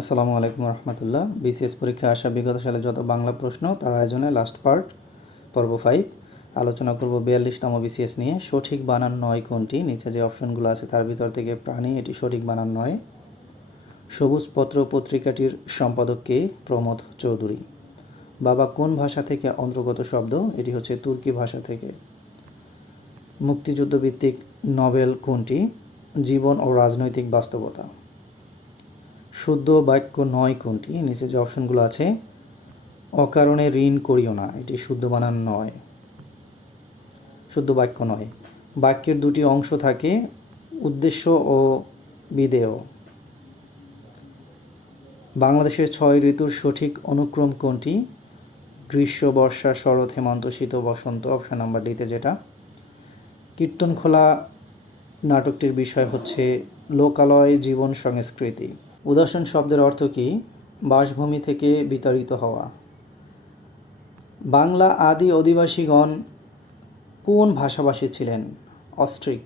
আসসালামু আলাইকুম রহমতুল্লাহ। বিসিএস পরীক্ষায় আসা বিগত সালে যত বাংলা প্রশ্ন, তার আয়োজনে লাস্ট পার্ট পর্ব ফাইভ আলোচনা করব বিয়াল্লিশতম বিসিএস নিয়ে। সঠিক বানান নয় কোনটি? নিচে যে অপশনগুলো আছে, তার ভিতর থেকে প্রাণী, এটি সঠিক বানান নয়। সবুজ পত্র পত্রিকাটির সম্পাদক কে? প্রমোদ চৌধুরী। বাবা, কোন ভাষা থেকে অন্তর্গত শব্দ? এটি হচ্ছে তুর্কি ভাষা থেকে। মুক্তিযুদ্ধভিত্তিক নভেল কোনটি? জীবন ও রাজনৈতিক বাস্তবতা। শুদ্ধ বাক্য নয় কোনটি? নিচে যে অপশনগুলো আছে, অকারণে ঋণ করিও না, এটি শুদ্ধ বানান নয়। শুদ্ধ বাক্য নয়। বাক্যের দুটি অংশ থাকে, উদ্দেশ্য ও বিদেয় বাংলাদেশের ছয় ঋতুর সঠিক অনুক্রম কোনটি? গ্রীষ্ম, বর্ষা, শরৎ, হেমন্ত, শীত বসন্ত, অপশন নাম্বার ডিতে যেটা। কীর্তনখোলা নাটকটির বিষয় হচ্ছে, লোকালয় জীবন সংস্কৃতি। উদাসন শব্দের অর্থ কী? বাসভূমি থেকে বিতাড়িত হওয়া। বাংলা আদি অধিবাসীগণ কোন ভাষাভাষী ছিলেন? অস্ট্রিক।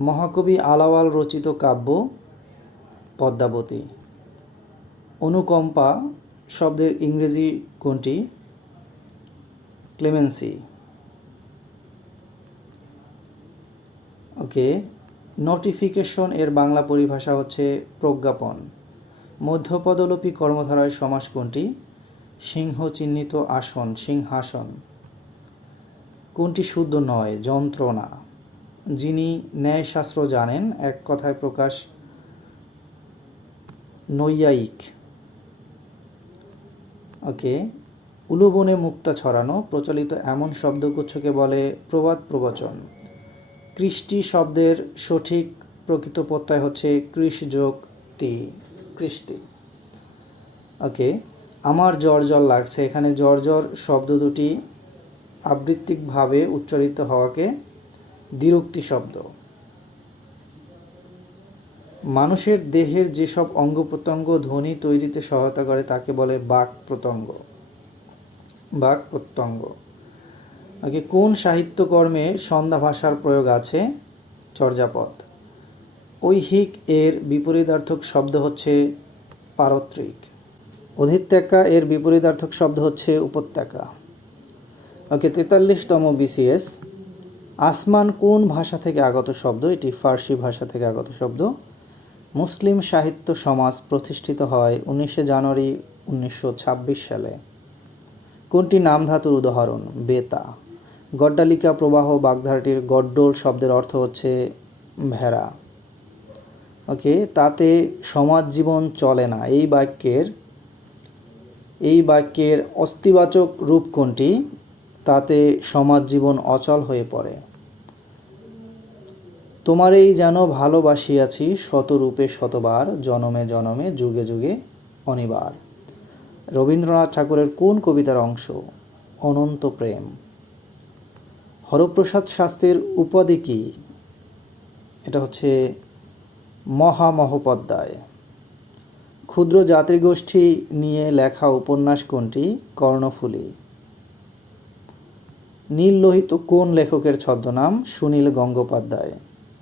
মহাকবি আলাওয়াল রচিত কাব্য, পদ্মাবতী। অনুকম্পা শব্দের ইংরেজি কোনটি? ক্লেমেন্সি। ওকে নোটিফিকেশন এর বাংলা পরিভাষা হচ্ছে প্রজ্ঞাপন। মধ্যপদলোপী কর্মধারায় সমাস কোনটি? সিংহ চিহ্নিত আসন, সিংহাসন। কোনটি শুদ্ধ নয়? যন্ত্রণা। যিনি ন্যায়শাস্ত্র জানেন, এক কথায় প্রকাশ নৈয়ায়িক। ওকে। উলুবনে মুক্তা ছড়ানো, প্রচলিত এমন শব্দগুচ্ছকে বলে প্রবাদ প্রবচন। কৃষ্টি শব্দের সঠিক প্রকৃত প্রত্যয় হচ্ছে কৃষ যোগ কৃষ্টি। ওকে, আমার জ্বর জ্বর লাগছে। এখানে জ্বর জ্বর শব্দ দুটি আবৃত্তিকভাবে উচ্চারিত হওয়াকে দ্বিরুক্তি শব্দ। মানুষের দেহের যেসব অঙ্গ প্রত্যঙ্গ ধ্বনি তৈরিতে সহায়তা করে তাকে বলে বাক প্রত্যঙ্গ। বাক প্রত্যঙ্গ। আগে কোন সাহিত্যকর্মে সন্ধ্যা ভাষার প্রয়োগ আছে? চর্যাপদ। ঐহিক এর বিপরীতার্থক শব্দ হচ্ছে পারত্রিক। অধিত্যকা এর বিপরীতার্থক শব্দ হচ্ছে উপত্যকা। ওকে, তেতাল্লিশতম বিসিএস। আসমান কোন ভাষা থেকে আগত শব্দ? এটি ফার্সি ভাষা থেকে আগত শব্দ। মুসলিম সাহিত্য সমাজ প্রতিষ্ঠিত হয় উনিশে জানুয়ারি উনিশশো ছাব্বিশ সালে। কোনটি নাম ধাতুর উদাহরণ? বেতা। গড্ডালিকা প্রবাহ বাগধারাটির গড্ডল শব্দের অর্থ হচ্ছে ভেড়া। ওকে, তাতে সমাজ জীবন চলে না। এই বাক্যের এই বাক্যের অস্তিবাচক রূপ কোনটি? তাতে সমাজ জীবন অচল হয়ে পড়ে। তোমারেই যেন ভালোবাসিয়াছি শতরূপে শতবার, জনমে জনমে, যুগে যুগে অনিবার। রবীন্দ্রনাথ ঠাকুরের কোন কবিতার অংশ? অনন্ত প্রেম। হরপ্রসাদ শাস্ত্রের উপাধি কী? এটা হচ্ছে মহামহোপাধ্যায়। ক্ষুদ্র জাতিগোষ্ঠী নিয়ে লেখা উপন্যাস কোনটি? কর্ণফুলী। নীল লোহিত কোন লেখকের ছদ্মনাম? সুনীল গঙ্গোপাধ্যায়।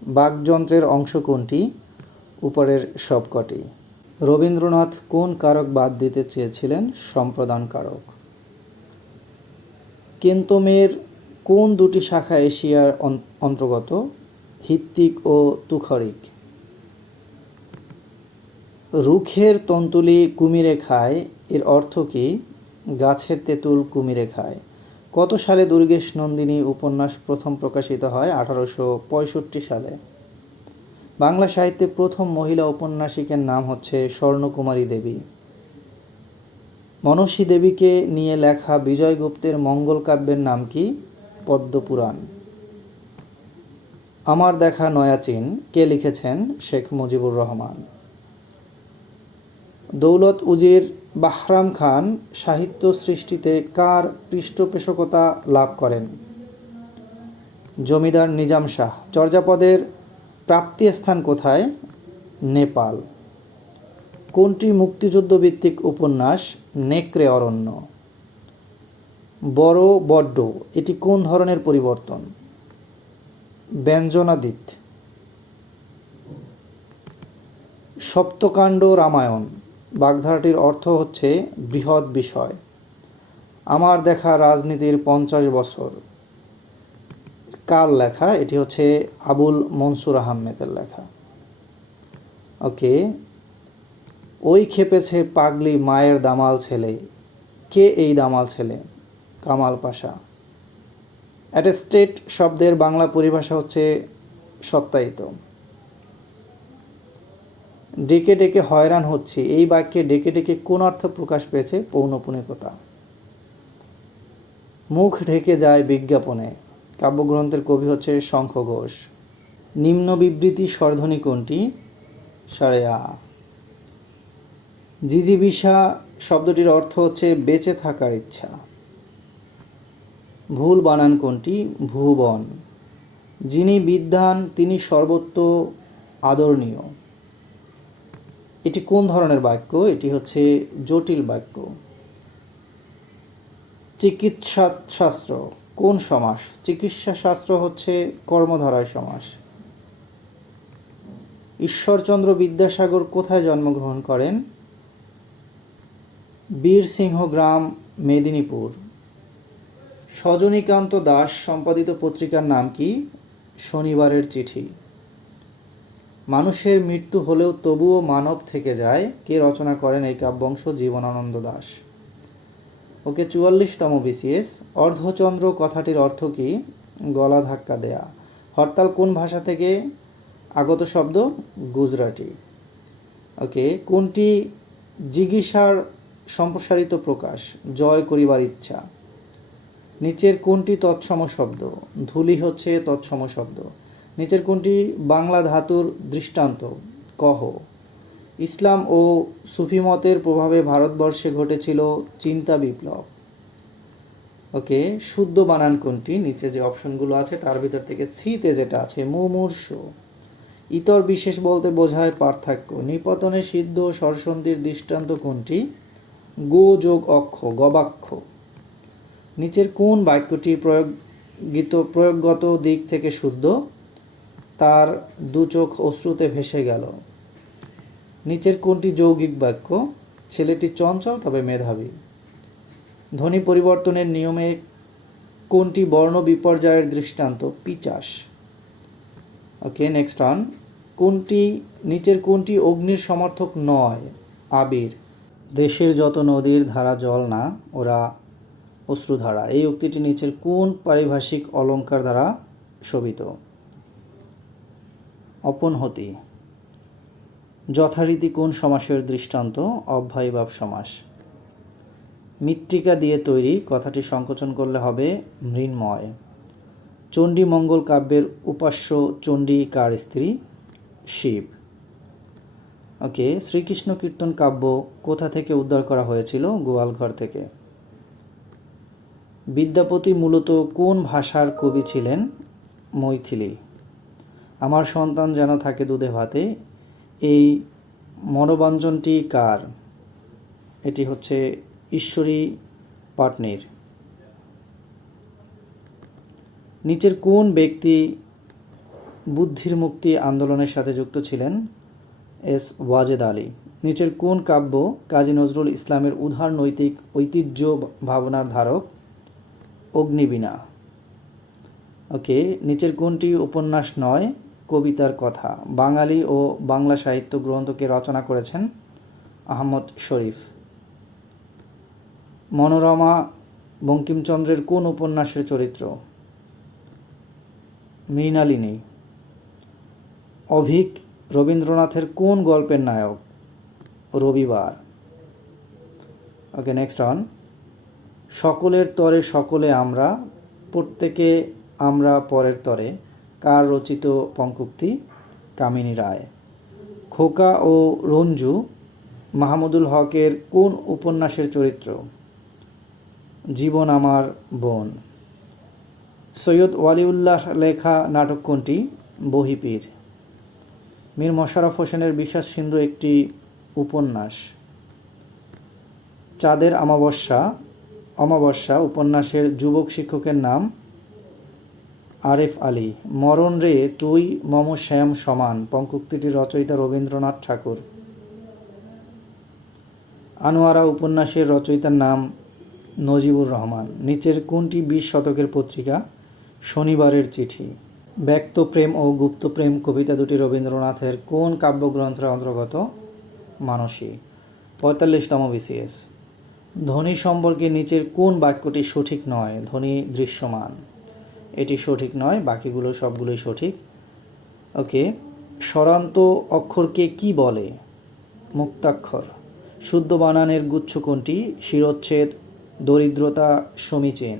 বাকযন্ত্রের অংশ কোনটি? উপরের সবকটি। রবীন্দ্রনাথ কোন কারক বাদ দিতে চেয়েছিলেন? সম্প্রদান কারক কেন্তমের কোন দুটি শাখা এশিয়ার অন্তর্গত? হিত্তিক ও তুখরিক। রুখের তন্তুলি কুমিরে খায় এর অর্থ কি? গাছের তেঁতুল কুমিরে খায় কত সালে দুর্গেশ নন্দিনী উপন্যাস প্রথম প্রকাশিত হয়? আঠারোশো পঁয়ষট্টি সালে। বাংলা সাহিত্যে প্রথম মহিলা উপন্যাসিকের নাম হচ্ছে স্বর্ণকুমারী দেবী। মনসী দেবীকে নিয়ে লেখা বিজয়গুপ্তের মঙ্গল কাব্যের নাম কি? পদ্মপুরাণ। আমার দেখা নয়াচিন কে লিখেছেন শেখ মুজিবুর রহমান? দৌলত উজির বাহরাম খান সাহিত্য সৃষ্টিতে কার পৃষ্ঠপোষকতা লাভ করেন? জমিদার নিজাম শাহ, চর্যাপদের প্রাপ্তি স্থান কোথায়? নেপাল। কোনটি মুক্তিযুদ্ধ ভিত্তিক উপন্যাস নেকড়ে অরণ্য? বড়, বড্ড, এটি কোন ধরনের পরিবর্তন? ব্যঞ্জনাদিত। সপ্তকাণ্ড রামায়ণ। বাগধারাটির অর্থ হচ্ছে বৃহৎ বিষয়। আমার দেখা রাজনীতির পঞ্চাশ বছর। কার লেখা? এটি হচ্ছে আবুল মনসুর আহমেদের লেখা। ওকে। ওই খেপেছে পাগলি মায়ের দামাল ছেলে। কে এই দামাল ছেলে? কামাল পাশা। অ্যাটেস্টেট শব্দের বাংলা পরিভাষা হচ্ছে সত্যায়িত। ডেকে ডেকে হয়রান হচ্ছে। এই বাক্যে ডেকে ডেকে কোন অর্থ প্রকাশ পেয়েছে? পৌনপুনিকতা মুখ ঢেকে যায় বিজ্ঞাপনে। কাব্যগ্রন্থের কবি হচ্ছে শঙ্খ ঘোষ। নিম্ন বিবৃতি স্বরধ্বনি কোনটি? সারে আ। জিজিবিষা শব্দটির অর্থ হচ্ছে বেঁচে থাকার ইচ্ছা। ভুল বানান কোনটি? ভুবন। যিনি বিদ্বান, তিনি সর্বত্র আদরণীয়। এটি কোন ধরনের বাক্য? এটি হচ্ছে জটিল বাক্য। চিকিৎসা শাস্ত্র কোন সমাস? চিকিৎসা শাস্ত্র হচ্ছে কর্মধারায় সমাস। ঈশ্বরচন্দ্র বিদ্যাসাগর কোথায় জন্মগ্রহণ করেন? বীরসিংহ গ্রাম, মেদিনীপুর। সজনীকান্ত দাস সম্পাদিত পত্রিকার নাম কি? শনিবারের চিঠি। মানুষের মৃত্যু হলেও তবুও মানব থেকে যায়, কে রচনা করেন এই কাব্যংশ? জীবনানন্দ দাস। ওকে চুয়াল্লিশতম বিসিএস। অর্ধচন্দ্র কথাটির অর্থ কি? গলা ধাক্কা দেয়া। হরতাল কোন ভাষা থেকে? আগত শব্দ গুজরাটি। ওকে, কোনটি? জিজ্ঞাসার সম্প্রসারিত প্রকাশ। জয় করিবার ইচ্ছা। নিচের কোনটি তৎসম শব্দ? ধুলি হচ্ছে তৎসম শব্দ। নিচের কোনটি? বাংলা ধাতুর দৃষ্টান্ত, কহ। ইসলাম ও সুফিমতের প্রভাবে ভারতবর্ষে ঘটেছিল চিন্তা বিপ্লব। ওকে, শুদ্ধ বানান কোনটি? নিচে যে অপশনগুলো আছে, তার ভিতর থেকে ছিতে যেটা আছে, মুমূর্ষ। ইতর বিশেষ বলতে বোঝায় পার্থক্য। নিপতনে সিদ্ধ সরসন্ধির দৃষ্টান্ত কোনটি? গো যোগ অক্ষ, গবাক্ষ। নিচের কোন বাক্যটি প্রয়োগিত প্রয়োগগত দিক থেকে শুদ্ধ? তার দু চোখ অশ্রুতে ভেসে গেল। নিচের কোনটি যৌগিক বাক্য? ছেলেটি চঞ্চল, তবে মেধাবী। ধ্বনি পরিবর্তনের নিয়মে কোনটি বর্ণ বিপর্যয়ের দৃষ্টান্ত? পিচাস। ওকে নেক্সট অন কোনটি নিচের কোনটি অগ্নির সমর্থক নয়? আবির। দেশের যত নদীর ধারা জল না, ওরা অশ্রুধারা। এই উক্তিটি নিচের কোন পারিভাষিক অলঙ্কার দ্বারা শোভিত? অপনহতি যথারীতি কোন সমাসের দৃষ্টান্ত? অব্যয়ভাব সমাস। মৃত্তিকা দিয়ে তৈরি কথাটি সংকোচন করলে হবে মৃন্ময়। চণ্ডী মঙ্গল কাব্যের উপাস্য চণ্ডী কার স্ত্রী? শিব। ওকে, শ্রীকৃষ্ণ কীর্তন কাব্য কোথা থেকে উদ্ধার করা হয়েছিল? গোয়ালঘর থেকে। বিদ্যাপতি মূলত কোন ভাষার কবি ছিলেন? মৈথিলি। আমার সন্তান যেন থাকে দুধে ভাতে, এই মনোবাঞ্জনটি কার? এটি হচ্ছে ঈশ্বরী পাটনির। নিচের কোন ব্যক্তি বুদ্ধির মুক্তি আন্দোলনের সাথে যুক্ত ছিলেন? এস ওয়াজেদ আলী। নিচের কোন কাব্য কাজী নজরুল ইসলামের উদার নৈতিক ঐতিহ্য ভাবনার ধারক? অগ্নিবীণা। ওকে, নিচের কোনটি উপন্যাস নয়, কবিতার কথা। বাঙালি ও বাংলা সাহিত্য গ্রন্থকে রচনা করেছেন আহমদ শরীফ। মনোরমা বঙ্কিমচন্দ্রের কোন উপন্যাসের চরিত্র? মৃণালিনী। অভিক রবীন্দ্রনাথের কোন গল্পের নায়ক? রবিবার। ওকে নেক্সট অন সকলের তরে সকলে আমরা, প্রত্যেকে আমরা পরের তরে, কার রচিত পঙ্কুক্তি? কামিনী রায়। খোকা ও রঞ্জু, মাহমুদুল হকের কোন উপন্যাসের চরিত্র? জীবন আমার বোন। সৈয়দ ওয়ালিউল্লাহ লেখা নাটক কোনটি? বহিপীর। মীর মশারফ হোসেনের বিশ্বাস সিন্ধু একটি উপন্যাস। চাঁদের অমাবস্যা অমাবস্যা উপন্যাসের যুবক শিক্ষকের নাম আরেফ আলী। মরণ রে তুই মম শ্যাম সমান পঙ্কুক্তিটির রচয়িতা রবীন্দ্রনাথ ঠাকুর। আনোয়ারা উপন্যাসের রচয়িতার নাম নজিবুর রহমান। নিচের কোনটি বিশ শতকের পত্রিকা? শনিবারের চিঠি। ব্যক্ত প্রেম ও গুপ্ত প্রেম কবিতা দুটি রবীন্দ্রনাথের কোন কাব্যগ্রন্থের অন্তর্গত? মানসী। পঁয়তাল্লিশতম বিসিএস ধ্বনি সম্পর্কে নিচের কোন বাক্যটি সঠিক নয়? ধ্বনি দৃশ্যমান। এটি সঠিক নয়, বাকিগুলো সবগুলোই সঠিক। ওকে, স্বরান্ত অক্ষরকে কি বলে? মুক্তাক্ষর। শুদ্ধ বানানের গুচ্ছ কোনটি? শিরোচ্ছেদ, দরিদ্রতা, সমীচীন।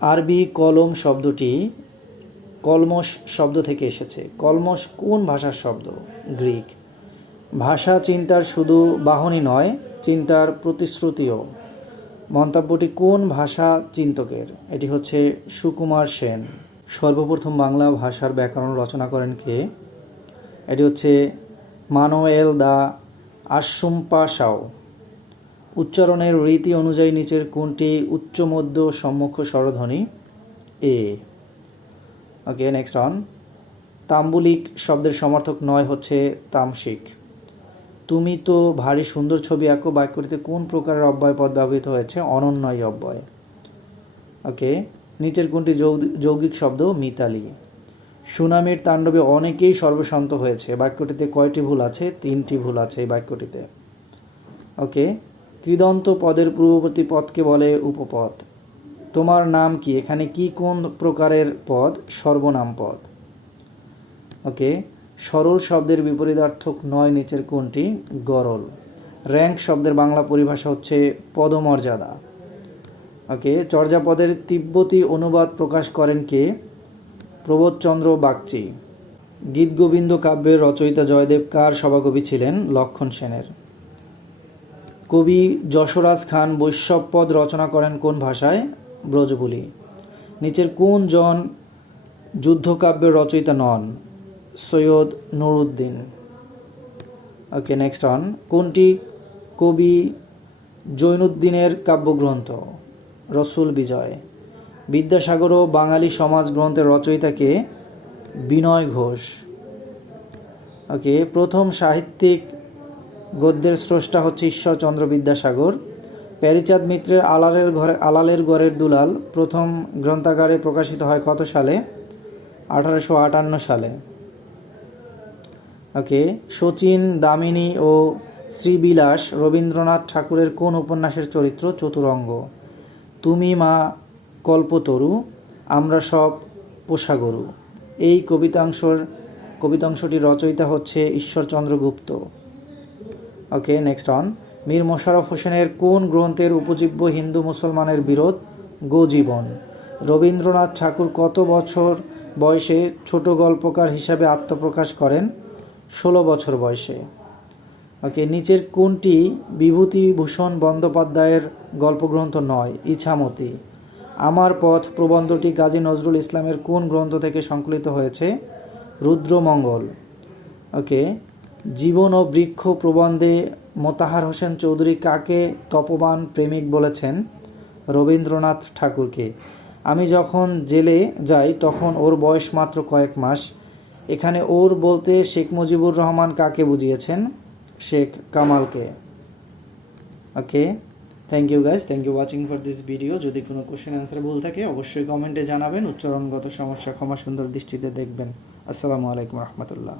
আরবি কলম শব্দটি কলমস শব্দ থেকে এসেছে। কলমস কোন ভাষার শব্দ? গ্রিক। ভাষা চিন্তার শুধু বাহনই নয় চিন্তার প্রতিশ্রুতিও। মন্তব্যটি কোন ভাষা চিন্তকের? এটি হচ্ছে সুকুমার সেন। সর্বপ্রথম বাংলা ভাষার ব্যাকরণ রচনা করেন কে? এটি হচ্ছে মানোয়েল দা আশুম্পাসাও উচ্চারণের রীতি অনুযায়ী নিচের কোনটি উচ্চ, মধ্য, সম্মুখ স্বরধ্বনি? এ। ওকে নেক্সট অন তাম্বুলিক শব্দের সমর্থক নয় হচ্ছে তামসিক। তুমি তো ভারী সুন্দর ছবি আঁকো বাক্যটিতে কোন প্রকারের অব্যয় পদ ব্যবহৃত হয়েছে? অনন্যয় অব্যয়। ওকে নিচের কোনটি যৌগিক শব্দ? মিতালি। সুনামির তাণ্ডবে অনেকেই সর্বশান্ত হয়েছে বাক্যটিতে কয়টি ভুল আছে? তিনটি ভুল আছে এই বাক্যটিতে ওকে কৃদন্ত পদের পূর্ববর্তী পদকে বলে উপপদ। তোমার নাম কি? এখানে কি কোন প্রকারের পদ? সর্বনাম পদ। ওকে সরল শব্দের বিপরীতার্থক নয় নিচের কোনটি? গরল। র্যাঙ্ক শব্দের বাংলা পরিভাষা হচ্ছে পদমর্যাদা। ওকে, চর্যাপদের তিব্বতী অনুবাদ প্রকাশ করেন কে? প্রবোধচন্দ্র বাগচি। গীতগোবিন্দ কাব্যের রচয়িতা জয়দেব কার সভাকবি ছিলেন? লক্ষণ সেনের। কবি যশোরাজ খান বৈষ্ণবপদ রচনা করেন কোন ভাষায়? ব্রজবুলি। নিচের কোন জন যুদ্ধকাব্যের রচয়িতা নন? Syed Nuruddin. Okay next on কোনটি কবি জৈনুদ্দিনের কাব্যগ্রন্থ? রসুল বিজয়। বিদ্যাসাগর ও বাঙালি সমাজ গ্রন্থের রচয়িতাকে বিনয় ঘোষ। ওকে প্রথম সাহিত্যিক গদ্যের স্রষ্টা হচ্ছে ঈশ্বরচন্দ্র বিদ্যাসাগর। প্যারিচাঁদ মিত্রের আলালের ঘরে, আলালের ঘরের দুলাল প্রথম গ্রন্থাগারে প্রকাশিত হয় কত সালে? আঠারোশো আটান্ন সালে। ওকে, শচীন, দামিনী ও শ্রীবিলাস রবীন্দ্রনাথ ঠাকুরের কোন উপন্যাসের চরিত্র চতুরঙ্গ? তুমি, মা, কল্পতরু, আমরা সব পোষা গরু এই কবিতাংশর, কবিতাংশটির রচয়িতা হচ্ছে Ishwarchandra Gupta. Okay next on Mir Mosharraf হোসেনের কোন গ্রন্থের উপজীব্য হিন্দু মুসলমানের বিরোধ? গোজীবন রবীন্দ্রনাথ ঠাকুর কত বছর বয়সে ছোট গল্পকার হিসাবে আত্মপ্রকাশ করেন? ষোলো বছর বয়সে। ওকে, নিচের কোনটি বিভূতিভূষণ বন্দ্যোপাধ্যায়ের গল্পগ্রন্থ নয়? ইছামতি। আমার পথ প্রবন্ধটি কাজী নজরুল ইসলামের কোন গ্রন্থ থেকে সংকলিত হয়েছে? রুদ্রমঙ্গল। ওকে, জীবন ও বৃক্ষ প্রবন্ধে মোতাহার হোসেন চৌধুরী কাকে তপবান প্রেমিক বলেছেন? রবীন্দ্রনাথ ঠাকুরকে। আমি যখন জেলে যাই, তখন ওর বয়স মাত্র কয়েক মাস। এখানে ওর বলতে শেখ মুজিবুর রহমান কাকে বুঝিয়েছেন? শেখ কামালকে। Okay thank you guys thank you watching for this video যদি কোনো কোশ্চেন অ্যান্সার ভুল থাকে, অবশ্যই কমেন্টে জানাবেন। উচ্চারণগত সমস্যা ক্ষমা সুন্দর দৃষ্টিতে দেখবেন। আসসালামু আলাইকুম রহমতুল্লাহ।